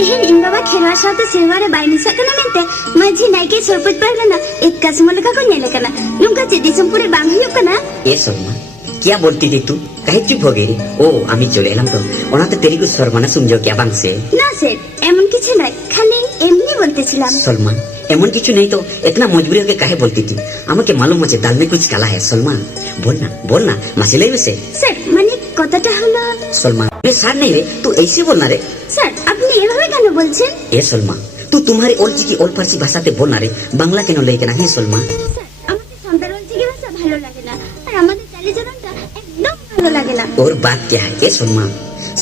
तेहन इन बाबा खेरवा साथे सेवारे बाय मिसा कना मेंते माझी नाइके सरपंच पारगना एक कसम लगा को नेले कना नुका चेदी संपूरे बांग हुयु कना। ए सलमा क्या बोलती थी तू? कहे चुप हो गई? ओ आमी चले एलाम तो ओनाते तेरी को शर्माना समझो क्या बांग से ना से एमन किछु नय खाली एमनी बोलतेছিলাম। सलमान एमन किछु नहीं तो इतना मजबूरी होके काहे बोलती थी? আমাকে मालूम আছে दाल में कुछ काला है। सलमान बोलना मासी लाई से স্যার মানে কথাটা হলো सलमान रे सार नहीं रे तू ऐसे बोलना रे। স্যার আপনি এভাবে কেন বলছেন? ए सलमान तू तुम्हारी ओल्ड की ओल्ड फारसी भाषा ते बोलना रे बांग्ला केन लई केना है सलमान। স্যার আমাদের সন্তান কি ভাষা ভালো লাগে না আর আমাদের চালিচলনটা একদম ভালো লাগে না। और बात क्या है ए सलमान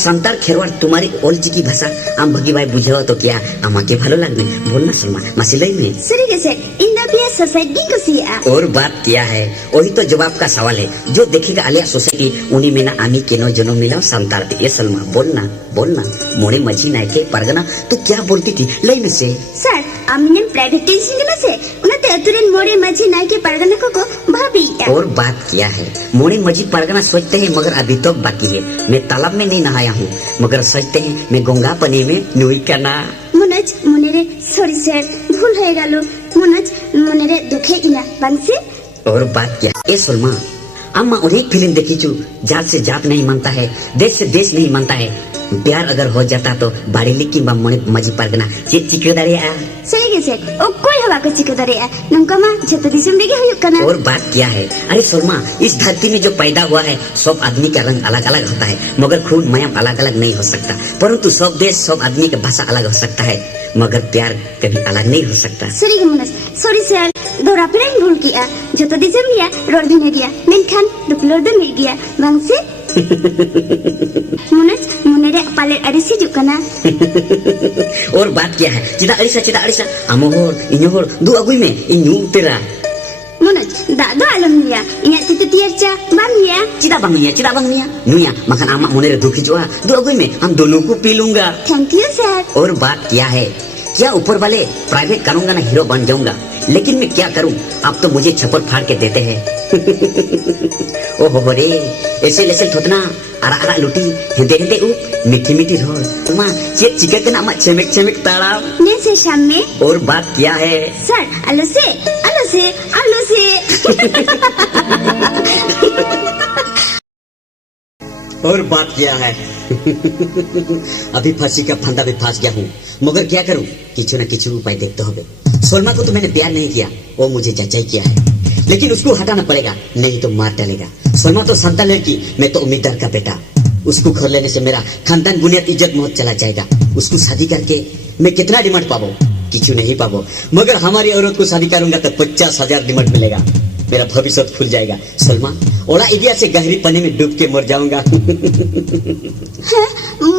संतार खेरवार तुम्हारी ओल्ड की भाषा आम भगी भाई बुझाओ तो क्या আমাকে ভালো লাগবে बोलना सलमान मासी लाई में सरी कैसे इंडिया पिया सोसाइटी को सिया। और बात क्या है वही तो जवाब का सवाल है जो देखेगा आलिया सोसाइटी उन्हीं में ना आमी केनो जन्म मिला संतार ये सलमान बोलना मोड़े मझी नायके परगना तू क्या बोलती थी लई में से सर आमिने प्राइवेट टेंशन ना से उन्हें तेतुरेन मोड़े मझी नायके परगना को भाभी। और बात क्या है मोड़े मझी परगना सोचते हैं मगर अभी तक बाकी है। मैं तालाब में नहीं नहाया हूँ मगर सोचते हैं मैं गंगा पानी में नुई करना। मनोज मुनेरे सॉरी सर भूल हो गलो मनोज मुनेरे दुखे किना बंसी। और बात क्या है ए सलमान अम्मा अनेक फिल्म देखी चु जात से जात नहीं मानता है देश से देश नहीं मानता है। प्यार अगर हो जाता तो बाड़ी लिखी मोड़े मझी परगना चे चिकदारे सही कैसे ओ कोई हवा को चिकदारे नंका मा जतो दिसम बेगे हुयु कना। और बात क्या है अरे सलमान इस धरती में जो पैदा हुआ है सब आदमी का रंग अलग अलग होता है मगर खून माया अलग अलग नहीं हो सकता। परंतु सब देश सब आदमी का भाषा अलग हो सकता है मगर प्यार कभी अलग नहीं हो सकता। सॉरी मनोज सॉरी सर दोरा पे भूल किया जतो दिसम लिया रोड भी गया मेनखान दुपलोर दो मिल गया बंसी। मनोज मुनेरे पाले अरिसी जुकना। और बात क्या है चिदा अरिसा अमोहर इनोहर दु अगुई में इन्यू तेरा मनोज दादो आलम लिया इया तिते तियरचा बाम लिया चिदा बांग लिया नुया मखन आमा मुनेरे दुखी जोआ दु अगुई में हम दोनों को पी लूंगा। Thank you sir. और बात क्या है क्या ऊपर वाले प्राइवेट करूंगा ना हीरो बन जाऊंगा लेकिन मैं क्या करूं अब तो मुझे छप्पर फाड़ के देते हैं। ओहो रे ऐसे लेसे थोतना आरा लुटी हेंदे उ मीठी रोल मां ये चिकन के नाम चमेक ताड़ा ने से शाम में। और बात क्या है सर आलू से और बात क्या है अभी फांसी का फंदा भी फंस गया हूँ मगर क्या करूँ किछु न किछु उपाय देखते होगे। सलमा को तो मैंने प्यार नहीं किया वो मुझे जच्चाई किया है लेकिन उसको हटाना पड़ेगा नहीं तो मार डालेगा। सलमा तो संतान लड़की मैं तो उम्मीदवार का बेटा उसको घर लेने से मेरा खानदान बुनियाद इज्जत मौत चला जाएगा। उसको शादी करके मैं कितना डिमांड पाबो किछु नहीं पाबो मगर हमारी औरत को शादी करूंगा तो 50,000 डिमांड मिलेगा मेरा भविष्य खुल जाएगा। सलमा ओला इडिया से गहरी पानी में डूब के मर जाऊंगा।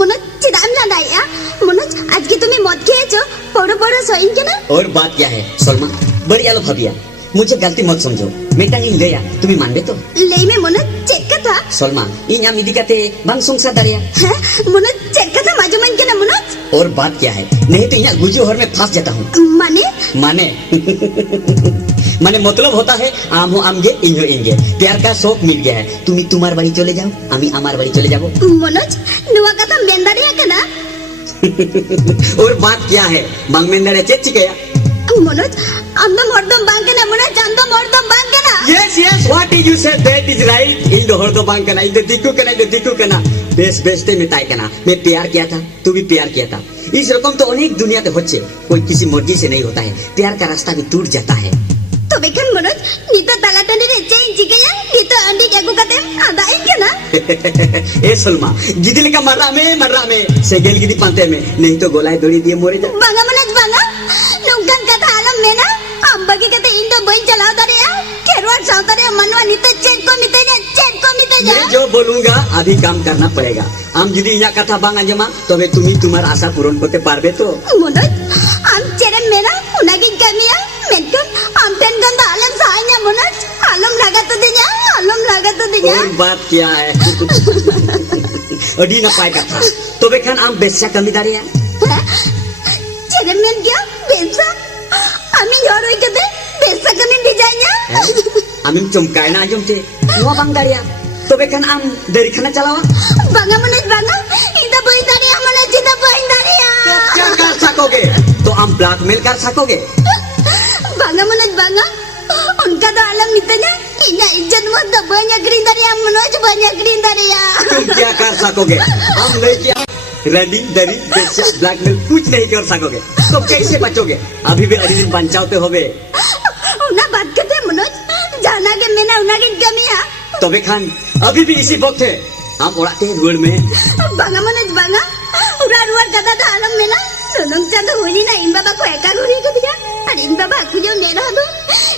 मनोज चिदाम लाया मनोज आज के तुम्हें मौत के जो पड़ो सोइन के ना। और बात क्या है सलमा बड़ी आलो भाभिया मुझे गलती मत समझो मैं टांगिंग ले या तुम्हें मानबे तो ले में मनोज चेक का था सलमा इन आम इदी काते बांग संसार दारिया मनोज चेक का था माजो मन के ना मनोज। और बात क्या है नहीं तो यहाँ गुजो हर में फंस जाता हूँ। माने माने मतलब होता है आम हो आम गे इंजो इंगे प्यार का शौक मिल गया है तुम्ही तुम्हार बाड़ी चले जाओ आमी आमार बाड़ी चले जाओ। मनोज नुआ का था मेंदारिया का ना। और बात क्या है बांग मेंदारिया चेची गया मनोज अंदर मर्दम बांग के ना मनोज अंदर मर्दम बांग के ना। yes what did you say that is right इन दोहर तो बांग करना इधर दिक्कू करना बेस ते मिटाई करना मैं प्यार किया था तू भी प्यार किया था इस रकम तो अनेक दुनिया के होच्छे कोई किसी मर्जी से नहीं होता है प्यार का रास्ता भी टूट जाता है। तो बेकन मनोज नीतो ताला तंडी रे चेंज जिगया नीतो अंडी के गुकाते आदाई के ना। ए सलमा गिदिल का मर्रा में सेगेल गिदी पांते में नहीं तो गोलाई दौड़ी दिए मोरे जा बांगा मनोज बांगा नुंगन कथा आलम में ना अंबा के कहते इंडो बई चलाओ दरिया खेरवार साव दरिया मनवा नीतो चेक को मिते जा मैं जो बोलूंगा अभी काम करना पड़ेगा आम जुदी इना कथा बांगा जमा तबे तुम्ही तुम्हार आशा पूर्ण करते पारबे तो। मनोज आम चेरन मेरा उनागिन कमिया मेनकन आम पेन गंदा आलम साइना मनोज आलम लगा तो दिया। और बात क्या है अडी ना पाए कथा तबे खान आम बेस्या कमी दारिया चेरन मेन क्या बेसा आमी घर होई कते बेसा कमी बिजाइया आमी चमकाय ना आजमते नुआ बांग दारिया तबे खान आम देरी खाना चलावा बांगा मनोज बांगा इदा बई दारिया मनोज इदा बई दारिया सकोगे तो हम ब्लैकमेल कर सकोगे। Bangga Manoj bangga. Unka do alam nitanya. Inya izzat mo do banyak green dari ya Manoj banyak green dari ya. तुम क्या कर सकोगे? हम नहीं क्या रनिंग दरी बेचा ब्लैकमेल कुछ नहीं कर सकोगे। तो कैसे बचोगे? अभी भी अरिजिन बचाओते होगे। Una बात करते हैं मनोज. जाना के मैंने उना की कमी है. तबे खान अभी भी इसी वक्त है। हम उड़ाते हैं रोड में। Bangga Manoj bangga. Urar kata do alam mena. Nunung chando huni na in baba ko eka guri ke dia. Ari in baba aku jo mera do.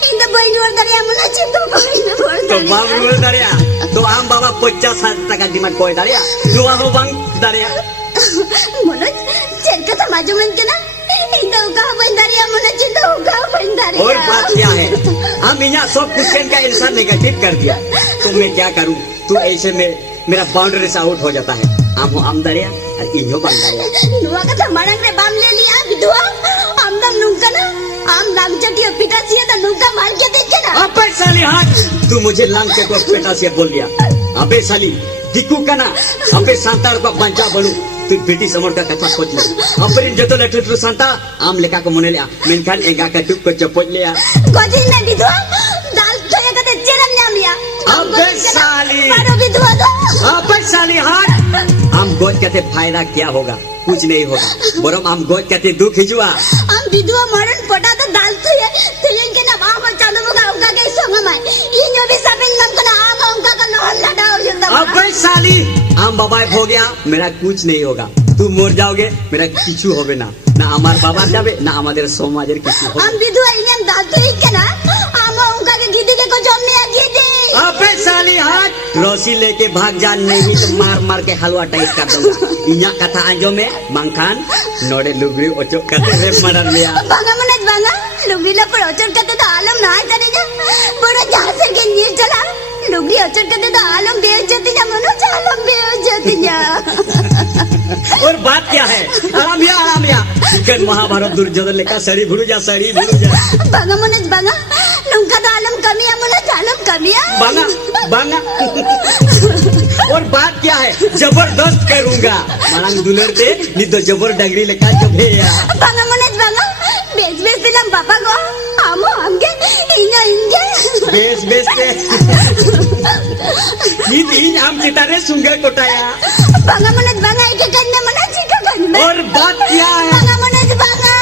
In the boy road dari ya Manoj itu boy road तो dari. बाप road दरिया तो हम बाबा 50,000 demand कोई दरिया जो हम बंग दरिया Manoj cek kata maju men kena. Inda uka boy dari ya Manoj itu uka boy dari. और बात क्या है हम यहाँ सब क्वेश्चन का आंसर नेगेटिव कर दिया तो मैं क्या करूँ तू ऐसे में मेरा बाउंड्री से आउट हो जाता है हम दरिया और इन्हों बंग दरिया Nuwa kata marang re bam le liya bidua. Amdam nungka na. Am lang chati pita siya ta nungka mar ke dekhe na. अबे साली हाथ तू मुझे लंग के तो बेटा से बोल दिया अबे साली दिक्कू का ना अबे सांतार को बंचा बनू तू बेटी समर का कथा खोज ले अबे इन जतो लटू तू सांता आम लेका को मने लिया मेनखान एगा का टुक को चपोज लिया Godi na bidua. Dal kaya kata cheram nyam liya. अबे साली Maro bidua do. अबे साली हाथ हम गोद कहते फायदा क्या होगा कुछ नहीं होगा बरम हम गोद कहते दुख हिजुआ Am bidua maran pota to dal tuya. Tuya ke na mama chalo muka uka ke songa mai. Inyo bi sabin nam kana ama uka ka lohal lada ho janda. अबे साली हम बाबा हो गया मेरा कुछ नहीं होगा तू मर जाओगे मेरा किचू होवे ना ना हमार बाबा जाबे ना हमारे समाजेर किचू होवे Am bidua inyam dal tuya ke na. Ama uka ke gidi ke ko jomne a gidi. अबे साली हाथ रस्सी लेके भाग जा नहीं तो मार मार के हलवा टाइट कर दूंगा इन्या कथा आंजो में मंखान नोड़े लुगरी ओचो कते रे मरन लिया Bangga Manoj bangga. Lugri la par ochor kate to alam na jane ja. Bora jahase ke niye chala. Lugri ochor kate to alam बेइज्जती ja Manoj alam बेइज्जती ja. और बात क्या है आराम या चिकन महाभारत दुर्योधन लेका सड़ी भुरु जा Bangga Manoj bangga. Nungka to alam kami ya Manoj alam kami ya. बांगा बांगा और बात क्या है जबरदस्त करूंगा मांग दुलरते नहीं तो जबर डगरी लेका जो भैया Bangga Manoj bangga. Bes dilam papa ko. Amo amge inya inge. Base के इन आम चितारे सुंगे कोटाया Bangga Manoj bangga ike kanne Manoj ike kanne. और बात क्या है Bangga Manoj bangga.